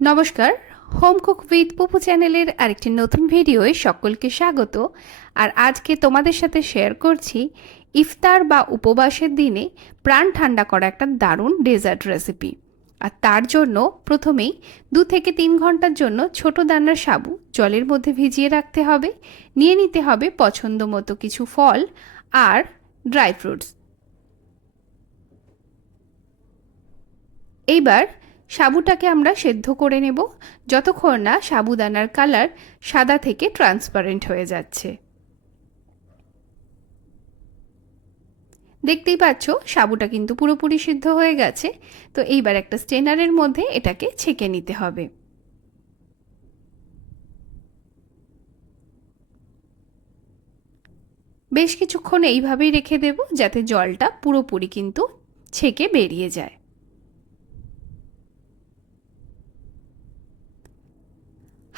নমস্কার। Home cook with পুপু চ্যানেলের আরেকটি নতুন ভিডিওয় সকলকে স্বাগত। আর আজকে তোমাদের সাথে শেয়ার করছি ইফতার বা উপবাসের দিনে প্রাণ ঠান্ডা করা একটা দারুণ ডেজার্ট রেসিপি। আর তার জন্য প্রথমেই দু থেকে তিন ঘণ্টার জন্য ছোট দানার সাবু জলের মধ্যে ভিজিয়ে রাখতে হবে। নিয়ে নিতে হবে পছন্দ মতো কিছু ফল আর ড্রাই ফ্রুটস। এইবার সাবুটাকে আমরা সেদ্ধ করে নেব। যতক্ষণ না সাবুদানার কালার সাদা থেকে ট্রান্সপারেন্ট হয়ে যাচ্ছে। দেখতেই পাচ্ছ, সাবুটা কিন্তু পুরোপুরি সিদ্ধ হয়ে গেছে। তো এইবার একটা স্টেনারের মধ্যে এটাকে ছেঁকে নিতে হবে। বেশ কিছুক্ষণ এইভাবেই রেখে দেব, যাতে জলটা পুরোপুরি কিন্তু ছেঁকে বেরিয়ে যায়।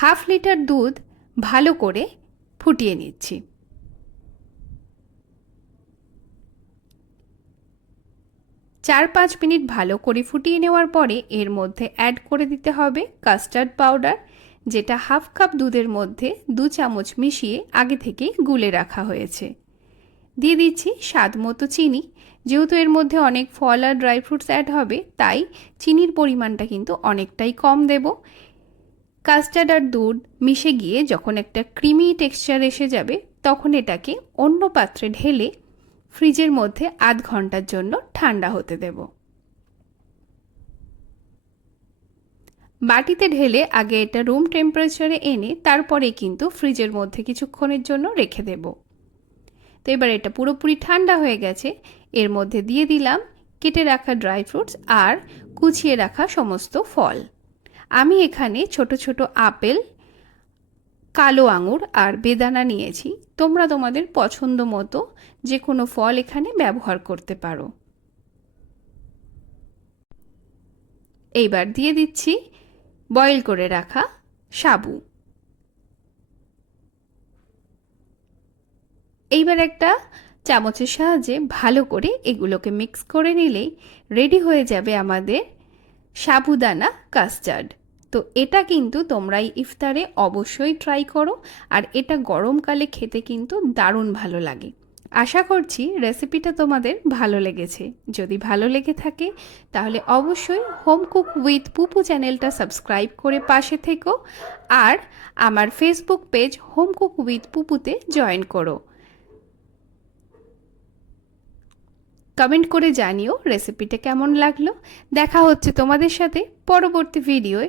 হাফ লিটার দুধ ভালো করে ফুটিয়ে নিচ্ছি। চার পাঁচ মিনিট ভালো করে ফুটিয়ে নেওয়ার পরে এর মধ্যে অ্যাড করে দিতে হবে কাস্টার্ড পাউডার যেটা হাফ কাপ দুধের মধ্যে দু চামচ মিশিয়ে আগে থেকেই গুলে রাখা হয়েছে। দিয়ে দিচ্ছি স্বাদ মতো চিনি, যেহেতু এর মধ্যে অনেক ফল আর ড্রাই ফ্রুটস অ্যাড হবে, তাই চিনির পরিমাণটা কিন্তু অনেকটাই কম দেব। কাস্টার্ড আর দুধ মিশে গিয়ে যখন একটা ক্রিমি টেক্সচার এসে যাবে, তখন এটাকে অন্য পাত্রে ঢেলে ফ্রিজের মধ্যে আধ ঘণ্টার জন্য ঠান্ডা হতে দেব। বাটিতে ঢেলে আগে এটা রুম টেম্পারেচারে এনে তারপরে কিন্তু ফ্রিজের মধ্যে কিছুক্ষণের জন্য রেখে দেব। তো এবার এটা পুরোপুরি ঠান্ডা হয়ে গেছে। এর মধ্যে দিয়ে দিলাম কেটে রাখা ড্রাই ফ্রুটস আর কুচিয়ে রাখা সমস্ত ফল। আমি এখানে ছোট ছোট আপেল, কালো আঙুর আর বেদানা নিয়েছি। তোমরা তোমাদের পছন্দ মতো যে কোনো ফল এখানে ব্যবহার করতে পারো। এইবার দিয়ে দিচ্ছি বয়েল করে রাখা সাবু। এইবার একটা চামচের সাহায্যে ভালো করে এগুলোকে মিক্স করে নিলেই রেডি হয়ে যাবে আমাদের সাবুদানা কাস্টার্ড। তো এটা কিন্তু তোমরা ইফতারে অবশ্যই ট্রাই করো আর এটা গরমকালে খেতে কিন্তু দারুণ ভালো লাগে। আশা করছি রেসিপিটা তোমাদের ভালো লেগেছে। যদি ভালো লেগে থাকে তাহলে অবশ্যই হোম কুক উইথ পুপু চ্যানেলটা সাবস্ক্রাইব করে পাশে থেকো আর আমার Facebook page home cook with পুপুতে join করো। কমেন্ট করে জানিও রেসিপিটা কেমন লাগল। দেখা হচ্ছে তোমাদের সাথে পরবর্তী ভিডিওয়